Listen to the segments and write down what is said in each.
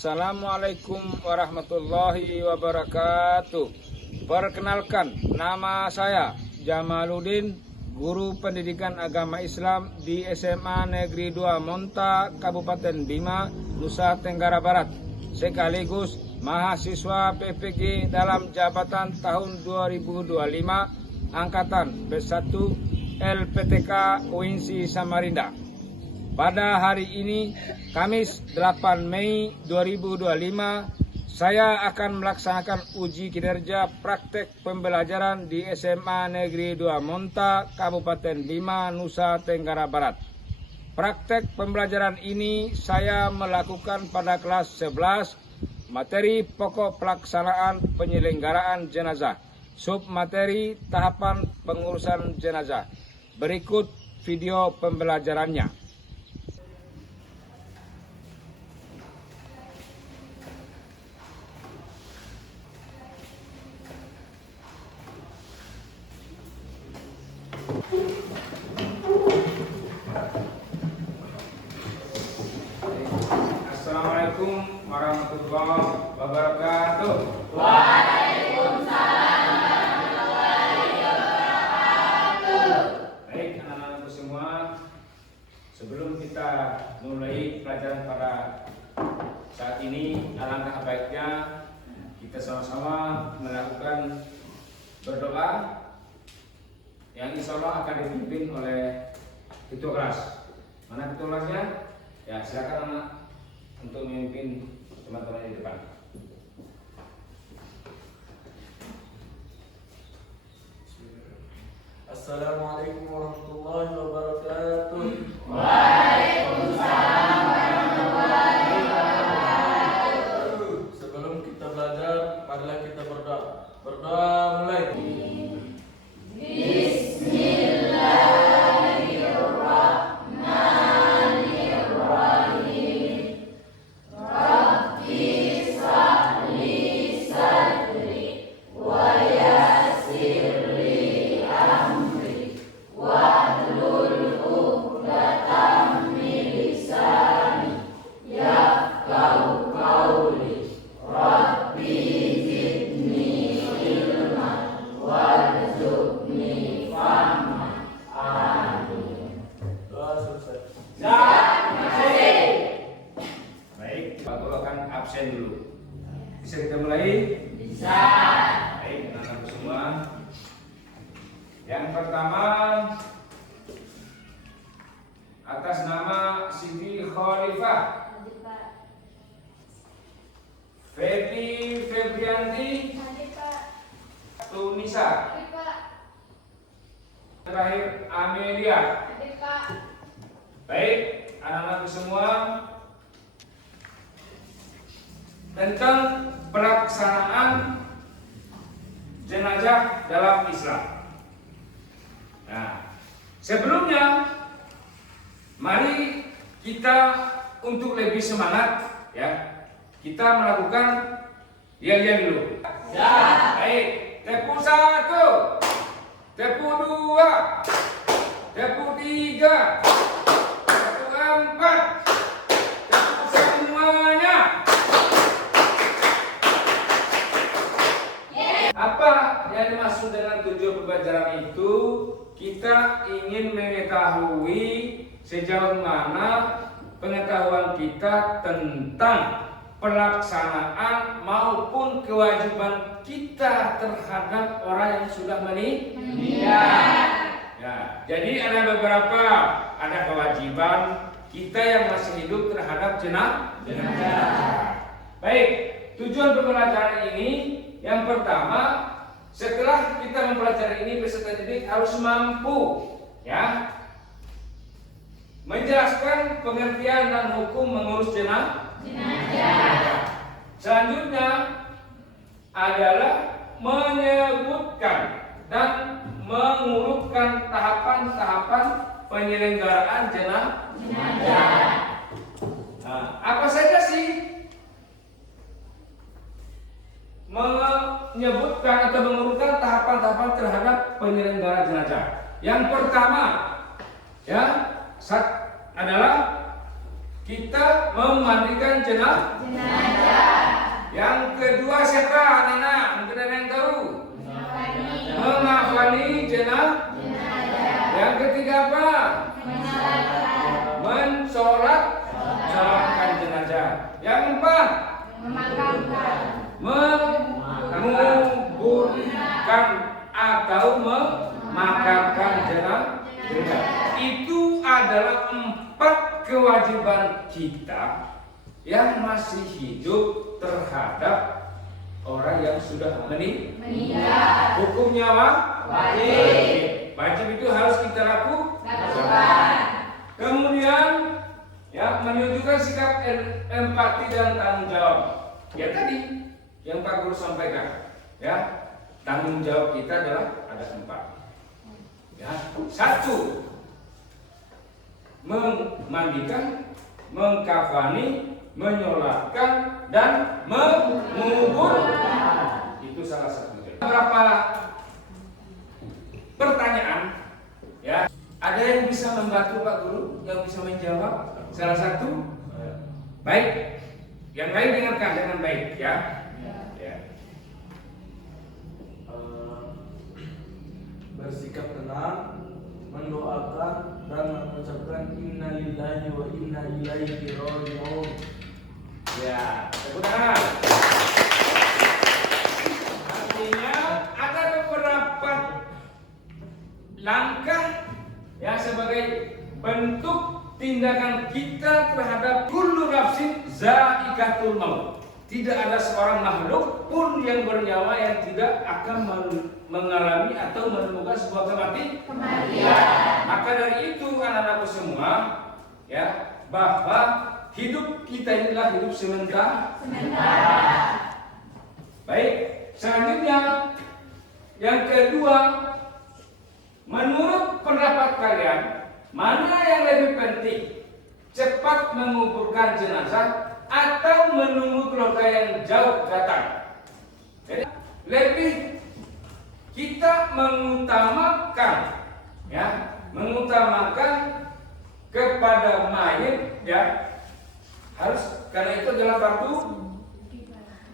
Assalamualaikum warahmatullahi wabarakatuh. Perkenalkan, nama saya Jamaluddin, guru pendidikan agama Islam di SMA Negeri 2 Monta, Kabupaten Bima, Nusa Tenggara Barat, sekaligus mahasiswa PPG dalam jabatan tahun 2025 Angkatan B1 LPTK UINSI Samarinda. Pada hari ini, Kamis 8 Mei 2025, saya akan melaksanakan uji kinerja praktek pembelajaran di SMA Negeri 2 Monta, Kabupaten Bima, Nusa Tenggara Barat. Praktek pembelajaran ini saya melakukan pada kelas 11, materi pokok pelaksanaan penyelenggaraan jenazah, submateri tahapan pengurusan jenazah. Berikut video pembelajarannya. Assalamualaikum warahmatullahi wabarakatuh. Waalaikumsalam warahmatullahi wabarakatuh. Baik anak-anakku semua, sebelum kita mulai pelajaran pada saat ini, alangkah baiknya kita sama-sama melakukan berdoa yang insya Allah akan dipimpin oleh ketua kelas. Mana ketua kelasnya? Ya, silakan anak untuk memimpin teman-teman di depan. Assalamualaikum warahmatullahi wabarakatuh. Waalaikumsalam warahmatullahi wabarakatuh. Sebelum kita belajar, marilah kita berdoa. Berdoa mulai. Doa selesai. Baik, Pak Guru akan absen dulu. Bisa kita mulai? Bisa. Baik, anak-anakku semua. Yang pertama, atas nama Siti Khalifah, Febrianti, Tunisa, terakhir Amelia. Baik, anak-anakku semua, tentang pelaksanaan jenazah dalam Islam. Nah, sebelumnya mari kita untuk lebih semangat ya, kita melakukan yel-yel dulu. Ya. Baik, tepuk 1, tepuk 2, tepuk 3, tepuk 4, tepuk semuanya. Apa yang dimaksud dengan tujuan pembelajaran itu? Kita ingin mengetahui sejauh mana pengetahuan kita tentang pelaksanaan maupun kewajiban kita terhadap orang yang sudah meninggal. Ya, jadi ada beberapa, ada kewajiban kita yang masih hidup terhadap jenazah. Baik, tujuan pembelajaran ini yang pertama, setelah kita mempelajari ini, peserta didik harus mampu ya menjelaskan pengertian dan hukum mengurus jenazah. Selanjutnya adalah menyebutkan dan mengurutkan tahapan-tahapan penyelenggaraan jenazah. Nah, apa saja sih menyebutkan atau mengurutkan tahapan-tahapan terhadap penyelenggaraan jenazah? Yang pertama ya adalah kita memandikan jenazah. Yang kedua siapa anak-anak? Mungkin ada yang tahu. Mengafani jenazah. Yang ketiga apa? Mensolatkan jenazah. Yang keempat, menguburkan atau memakamkan jenazah. Itu adalah 4 kewajiban kita yang masih hidup terhadap orang yang sudah meninggal. Hukumnya apa? Wajib. Wajib itu harus kita lakukan. Kemudian ya, menunjukkan sikap empati dan tanggung jawab. Ya tadi yang Pak Guru sampaikan. Ya, tanggung jawab kita adalah ada 4. Ya, 1, memandikan, mengkafani, menyolatkan, dan mengubur. Itu salah satunya. Berapa pertanyaan? Ya, ada yang bisa membantu Pak Guru, yang bisa menjawab? Salah satu? Baik. Yang lain dengarkan dengan baik, ya. Ya. Bersikap tenang, mendoakan dan mengucapkan innalillahi wa inna ilaihi raji'un. Ya, tepuk tangan. Artinya ada beberapa langkah ya sebagai bentuk tindakan kita terhadap kullu nafsin za'iqatul maut. Tidak ada seorang makhluk pun yang bernyawa yang tidak akan mengalami atau menemukan sebuah kematian. Maka dari itu anak-anakku semua, ya, bahwa hidup kita inilah hidup sementara. Baik, selanjutnya yang kedua, menurut pendapat kalian, mana yang lebih penting? Cepat menguburkan jenazah atau menunggu keluarga yang jauh datang? Jadi lebih kita mengutamakan, ya, mengutamakan kepada mayit, ya, harus, karena itu adalah fardu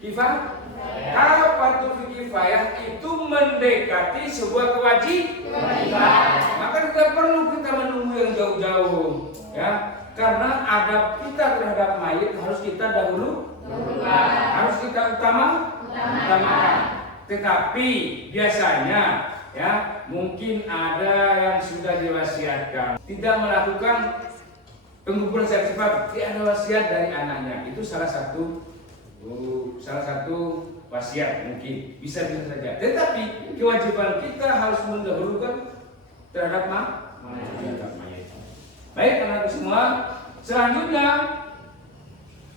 kifayah. Kalau fardu kifayah itu mendekati sebuah kewajiban, maka tidak perlu kita menunggu yang jauh-jauh, ya. Karena adab kita terhadap mayit harus kita harus kita utamakan. Tetapi biasanya, ya, mungkin ada yang sudah diwasiatkan tidak melakukan penguburan secara cepat, tidak ada wasiat dari anaknya. Itu salah satu wasiat, mungkin bisa saja. Tetapi kewajiban kita harus mendahulukan terhadap mayit. Baik anak-anak semua, selanjutnya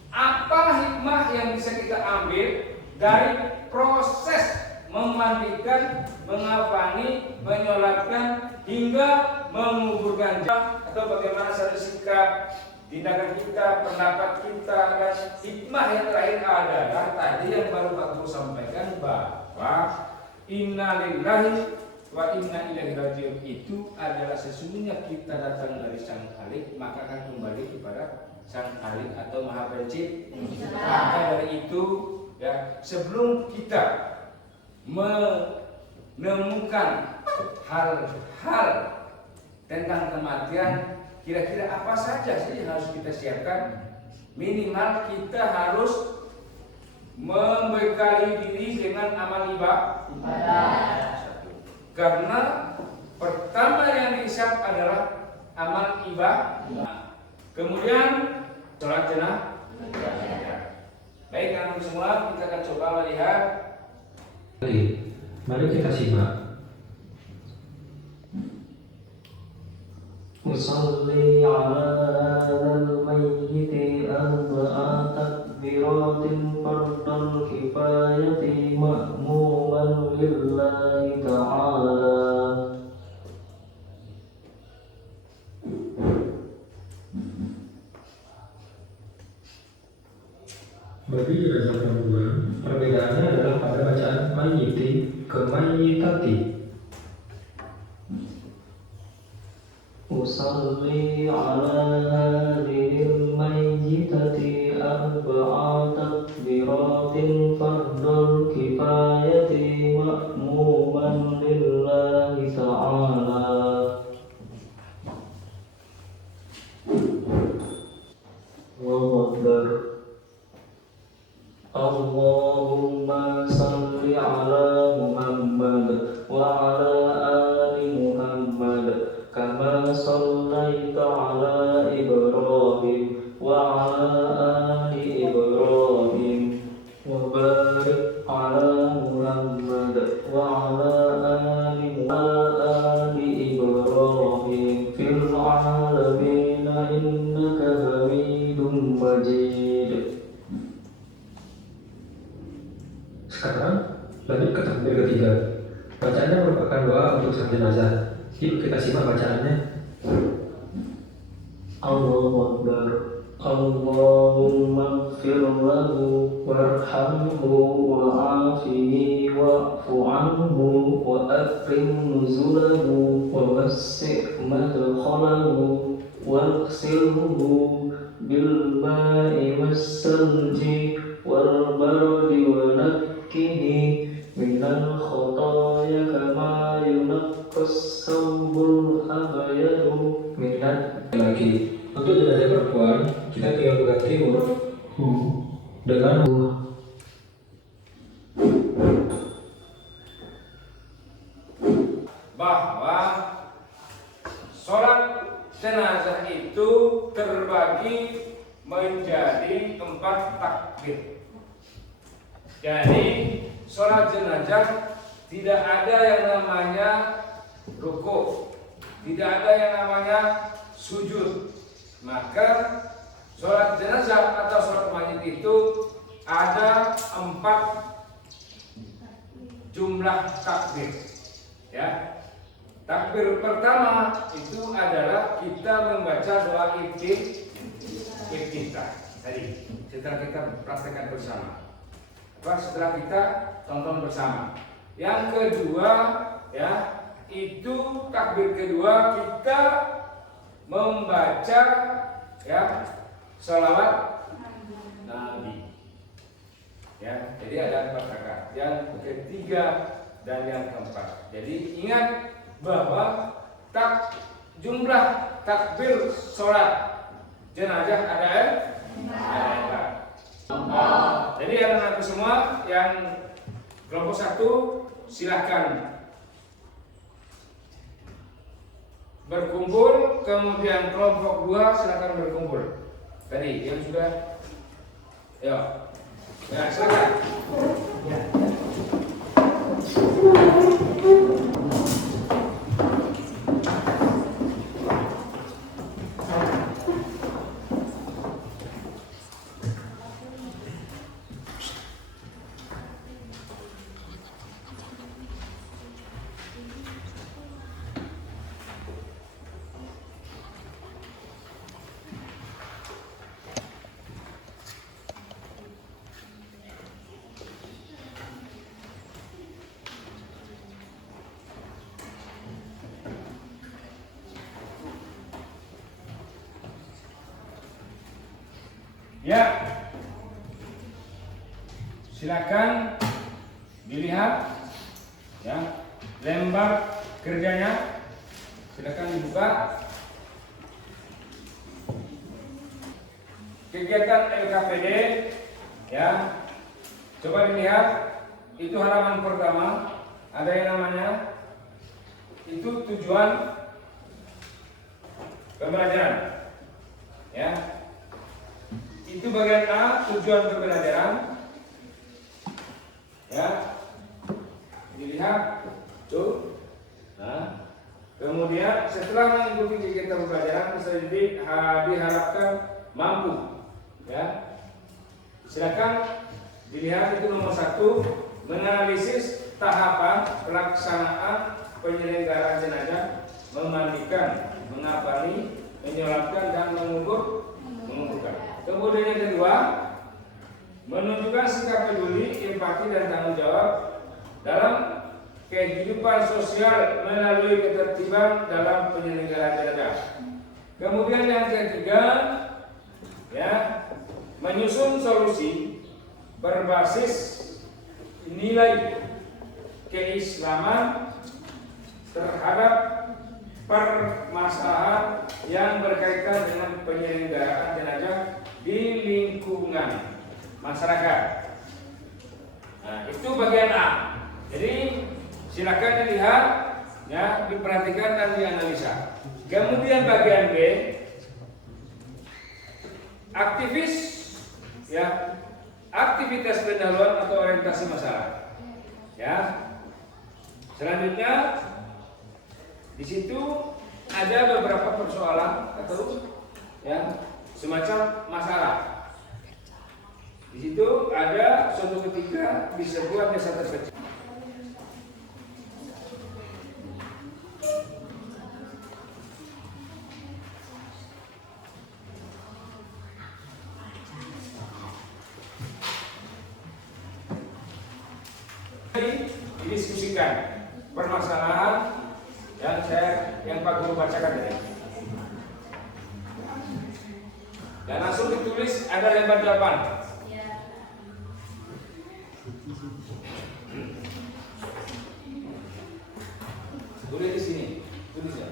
apa hikmah yang bisa kita ambil dari proses memandikan, mengafani, menyolatkan hingga menguburkan jenazah, atau bagaimana satu sikap, tindakan kita, pendapat kita, dan hikmah yang terakhir adalah tadi yang baru Pak Guru sampaikan bahwa innalillahi wa inna ilaihi raji'un itu adalah sesungguhnya kita datang dari Sang Khalik, maka akan kembali kepada Sang Khalik atau Maha Pencipta. Maka dari itu, ya, sebelum kita menemukan hal-hal tentang kematian, kira-kira apa saja sih yang harus kita siapkan? Minimal kita harus membekali diri dengan amal ibadah. Karena pertama yang dihisab adalah amal ibadah. Kemudian sholat jenazah. Baik anak semua, kita akan coba melihat. Mari kita simak. Usalli ala al-mayyiti arba'a takbiratin fardal kifayati ma'muman lillahi ta'ala. Bagi jenazah perempuan, perbedaannya adalah pada bacaan mayyiti ke mayyitati. Usalli ala hadhil mayyiti fardul kifayati ma'muman lillahi ta'ala. Wallahu Allahumma salli ala Muhammad wa ala ali Muhammad kama sallaita ala Ibrahim wa ala ali Ibrahim wa barik ala Muhammad wa ala ali Ibrahim fil alamin innaka Hamidum Majid. Sekarang lanjut ke takbir ketiga. Bacaannya merupakan doa untuk sang jenazah. Yuk kita simak bacaannya. Allahu Akbar. Allahumma ighfir lahu warhamhu wa'afihi wa'fu anhu wa akrim nuzulahu wa wassi' madkhalahu waghsilhu bil ma'i was-salji wal bardi wa nakkihi minal khotoya kama yunaqqas thawbul abyadu minat. Lagi untuk jenazah perempuan kita tinggal berganti dengan bahwa sholat jenazah itu terbagi menjadi 4 takbir. Jadi sholat jenazah tidak ada yang namanya ruku, tidak ada yang namanya sujud. Maka sholat jenazah atau sholat mayit itu ada 4 jumlah takbir. Ya, takbir pertama itu adalah kita membaca doa iftitah. Tadi setelah kita praktekkan bersama, setelah kita tonton bersama. Yang kedua, ya, itu takbir kedua kita membaca, ya, sholawat Nabi. Ya, jadi ada 4 rakaat. Yang ketiga dan yang keempat. Jadi ingat bahwa jumlah takbir sholat jenazah ada 4. Jadi anak-anakku semua yang kelompok 1 silakan berkumpul, kemudian kelompok 2 silakan berkumpul. Tadi yang sudah, ya silakan. Ya. Ya, silakan dilihat, ya, lembar kerjanya, silakan dibuka. Kegiatan LKPD, ya, coba dilihat, itu halaman pertama, ada yang namanya, itu tujuan pembelajaran, ya. Itu bagian A, tujuan pembelajaran. Ya. Dilihat tuh. Nah, kemudian setelah mengikuti kegiatan pembelajaran peserta didik diharapkan mampu, ya. Silakan dilihat itu nomor 1, menganalisis tahapan pelaksanaan penyelenggaraan jenazah, memandikan, mengapani, menyolatkan dan menguburkan. Kemudian yang kedua, menunjukkan sikap peduli, empati dan tanggung jawab dalam kehidupan sosial melalui ketertiban dalam penyelenggaraan jenazah. Kemudian yang ketiga, ya, menyusun solusi berbasis nilai keislaman terhadap permasalahan yang berkaitan dengan penyelenggaraan jenazah di lingkungan masyarakat. Nah, itu bagian A. Jadi silakan dilihat, ya, diperhatikan dan dianalisa. Kemudian bagian B, aktivis, ya, aktivitas pendahuluan atau orientasi masalah. Ya. Selanjutnya di situ ada beberapa persoalan atau, ya, semacam masalah. Di situ ada suatu ketika di sebuah desa terpencil. Didiskusikan permasalahan yang Pak Guru bacakan tadi. Dan langsung ditulis, ada lembar 8. Tulis di sini, tulis ya.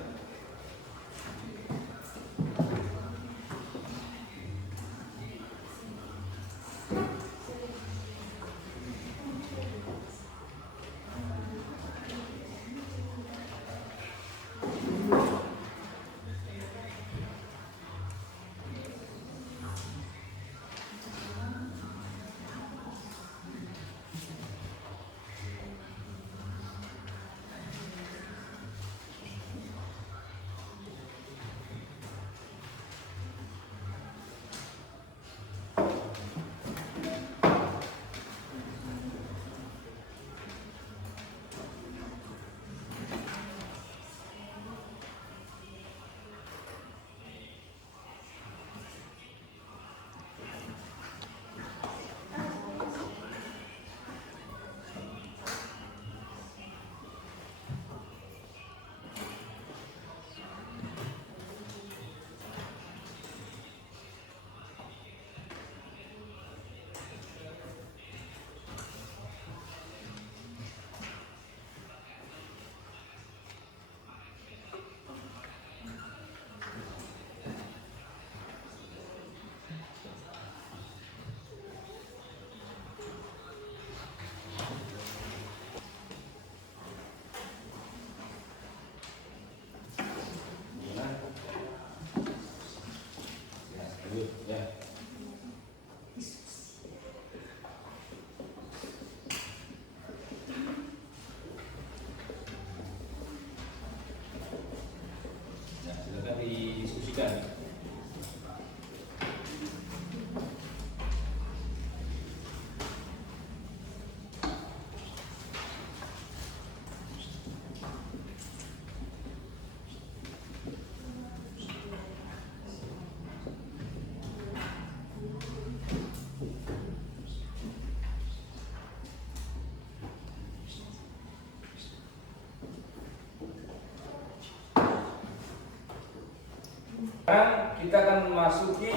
Kita akan memasuki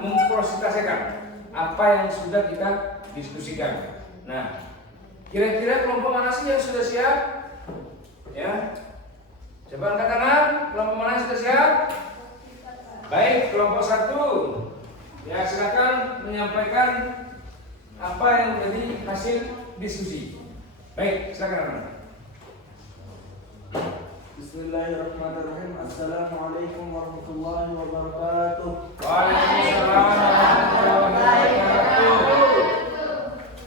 mempresentasikan apa yang sudah kita diskusikan. Nah, kira-kira kelompok mana sih yang sudah siap? Ya, coba angkat tangan. Kelompok mana yang sudah siap? Baik, kelompok 1. Ya, silakan menyampaikan apa yang menjadi hasil diskusi. Baik, silakan. Bismillahirrahmanirrahim. Assalamualaikum warahmatullahi wabarakatuh. Waalaikumsalam warahmatullahi wabarakatuh.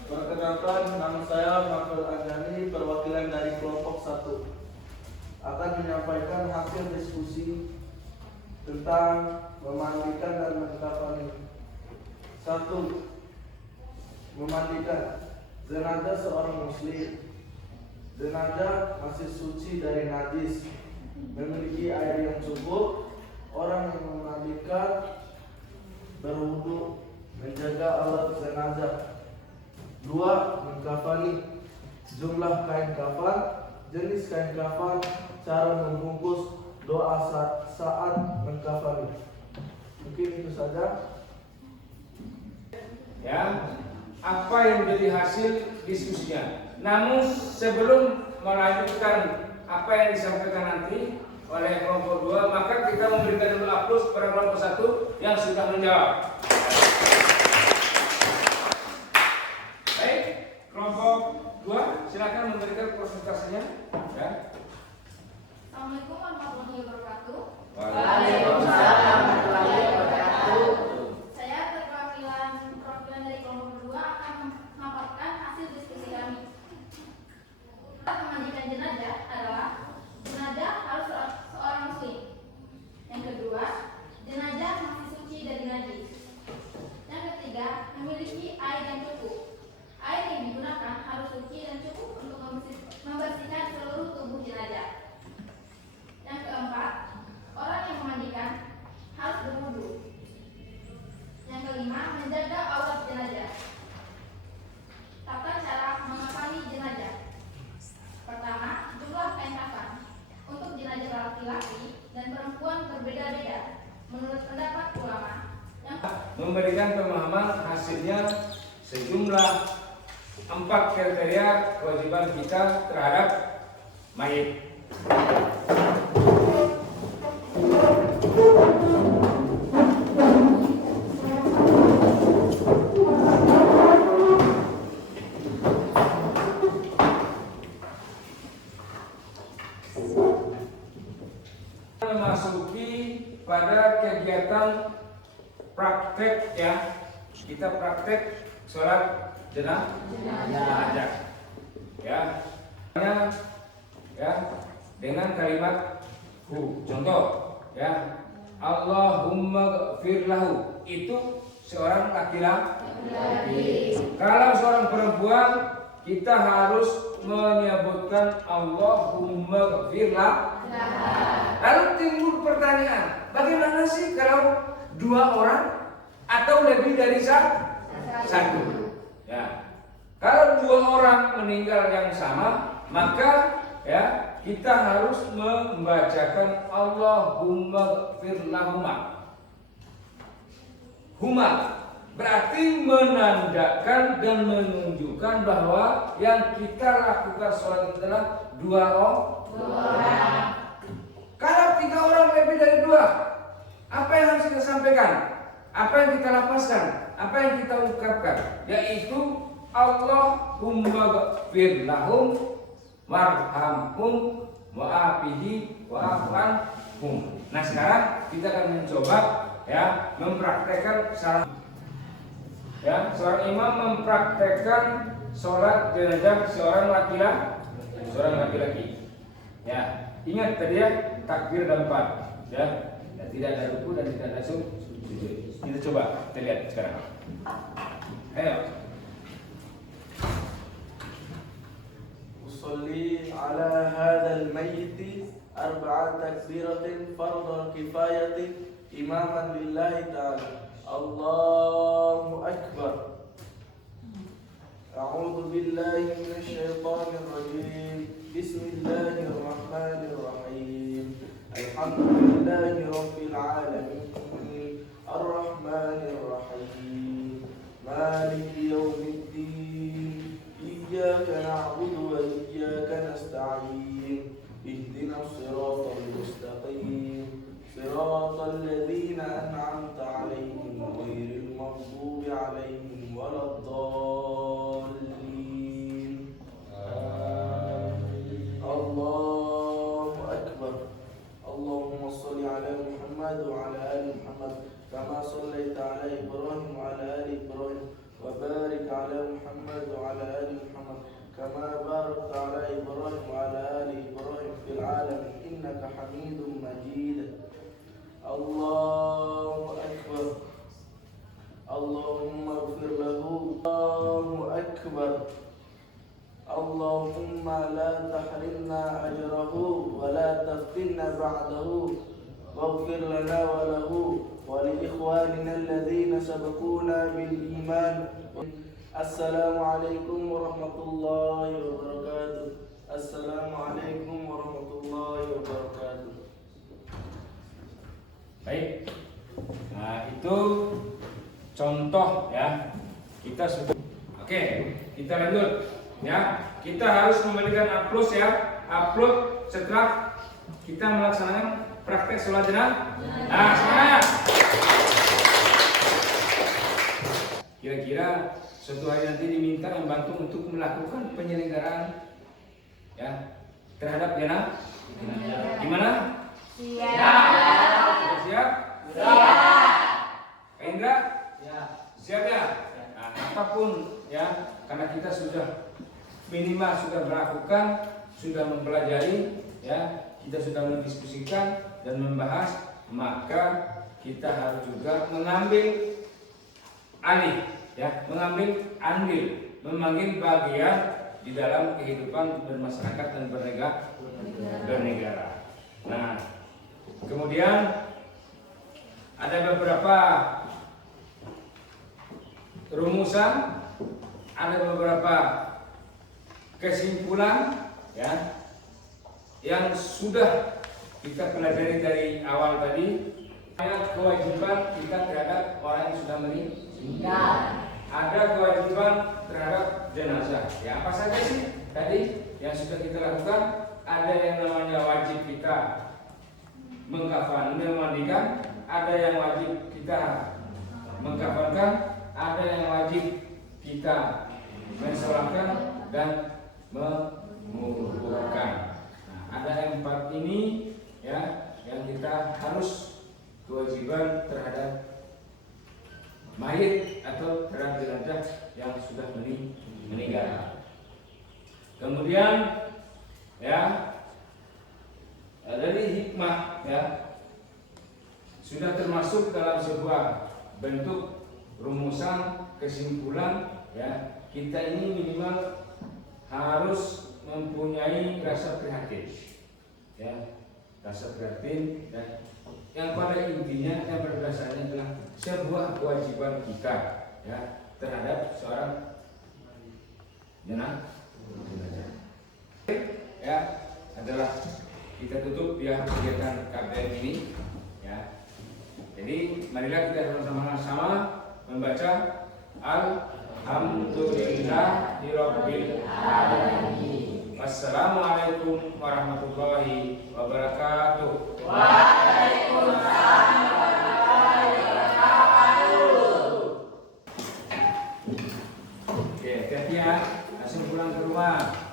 Perkenalkan, nama saya Makhlul Adani, perwakilan dari kelompok 1. Akan menyampaikan hasil diskusi tentang memandikan dan mengkafani. 1. Memandikan jenazah seorang muslim. Jenazah masih suci dari najis, memiliki air yang cukup. Orang yang memandikan berwudu, menjaga alat jenazah. 2. Mengkafani. Jumlah kain kafan, jenis kain kafan, cara membungkus, doa saat mengkafani. Mungkin itu saja. Ya, apa yang menjadi hasil diskusinya. Namun sebelum melanjutkan apa yang disampaikan nanti oleh kelompok 2, maka kita memberikan dulu aplaus pada kelompok 1 yang sudah menjawab. Baik, kelompok 2 silakan memberikan presentasinya. Ya. Assalamualaikum warahmatullahi wabarakatuh. Waalaikumsalam warahmatullahi wabarakatuh. Saya perwakilan dari kelompok 2 akan memaparkan hasil diskusi kami. Memandikan jenazah adalah jenazah harus seorang muslim. Yang kedua, jenazah masih suci dari najis. Yang ketiga, memiliki air yang cukup. Air yang digunakan harus suci dan cukup untuk membersihkan seluruh tubuh jenazah. Yang keempat, orang yang memandikan harus berwudu. Yang kelima, menjaga aurat jenazah. Tata cara mengakali jenazah. Pertama, jumlah kain kafan. Untuk jenazah laki-laki dan perempuan berbeda-beda menurut pendapat ulama. Memberikan pemahaman hasilnya sejumlah 4 kriteria kewajiban kita terhadap mayit. Memasuki pada kegiatan praktek ya, kita praktek sholat jenazah ya dengan kalimat contoh ya, Allahumma gfir lahu, itu seorang laki-laki. Kalau seorang perempuan kita harus menyebutkan Allahumma gfir lahu. Lalu timbul pertanyaan, bagaimana sih kalau 2 orang atau lebih dari satu? Ya, kalau 2 orang meninggal yang sama, maka ya kita harus membacakan Allahumma gfir lahuma. Huma berarti menandakan dan menunjukkan bahwa yang kita lakukan sholat adalah 2 orang. Kalau 3 orang lebih dari 2, apa yang harus kita sampaikan? Apa yang kita lapaskan? Apa yang kita ungkapkan? Yaitu Allahumma gfir lahum warhamhum wa'afihi wa'afanhum. Nah sekarang kita akan mencoba ya mempraktekkan seorang imam mempraktekkan sholat jenazah seorang laki-laki. Ya, ingat tadi ya, takbir dan 4 ya. Dan tidak ada ruku dan tidak ada sujud. Kita coba, kita lihat sekarang. Ayo. Usolli ala hadzal mayyit 4 takbiratin fardhu kifayatin imaman lillahi ta'ala. Allahu akbar. A'udzu billahi minasy syaithanir rajim. Bismillahirrahmanirrahim. Alhamdulillahi rabbil alamin. Ar-rahmanir rahim. Maliki yaumiddin. Iyyaka na'budu wa iyyaka nasta'in. Ihdinas siratal mustaqim. Siratal ladzina an'amta 'alaihim ghairil maghdubi 'alaihim waladdallin. Allahu akbar. Allahumma shalli ala Muhammad wa ala ali Muhammad kama shallaita ala Ibrahim wa ala ali Ibrahim wa barik ala Muhammad wa ala ali Muhammad kama barakta ala Ibrahim wa ala ali Ibrahim fil alamin innaka Hamidum Majid. Allahu akbar. Allahumma ighfir lahu. Allahu akbar. Allahumma la tahrimna ajrahu wa la taftinna ba'dahu waghfir lana wa lahu wa li ikhwanina alladhina sabaquna bil iman. Assalamualaikum warahmatullahi wabarakatuh. Assalamualaikum warahmatullahi wabarakatuh. Baik. Nah, itu contoh ya. Kita sudah kita lanjut ya. Kita harus memberikan upload ya, upload setelah kita melaksanakan praktek sholat jenazah. Nah, semangat. Kira-kira suatu hari nanti diminta membantu untuk melakukan penyelenggaraan ya terhadap jenazah. Gimana? Siap. Sudah siap? Siap. Kak Indra? Siap ya? Nah, apapun ya, karena kita sudah minimal sudah melakukan, sudah mempelajari ya, kita sudah mendiskusikan dan membahas, maka kita harus juga mengambil alih ya, mengambil andil, mengambil bagian di dalam kehidupan bermasyarakat dan bernegara. Nah, kemudian ada beberapa rumusan, ada beberapa kesimpulan ya yang sudah kita pelajari dari awal tadi. Ada kewajiban kita terhadap orang yang sudah meninggal. Ada kewajiban terhadap jenazah. Ya, apa saja sih tadi yang sudah kita lakukan? Ada yang namanya wajib kita mengkafan, memandikan. Ada yang wajib kita mengkafankan. Ada yang wajib kita mensolatkan dan menguburkan. Nah, ada 4 ini ya yang kita harus kewajiban terhadap mayit atau terhadap jenazah yang sudah meninggal. Kemudian ya dari hikmah ya sudah termasuk dalam sebuah bentuk rumusan kesimpulan ya, kita ini minimal harus mempunyai rasa prihatin ya, rasa prihatin ya, yang pada intinya yang pada dasarnya adalah sebuah kewajiban kita ya terhadap seorang jenazah ya, adalah kita tutup ya kegiatan KBM ini ya. Jadi marilah kita sama-sama membaca Alhamdulillahirabbil alamin. Wassalamualaikum warahmatullahi wabarakatuh. Waalaikumsalam warahmatullahi wabarakatuh. Oke, hati-hati ya, langsung pulang ke rumah.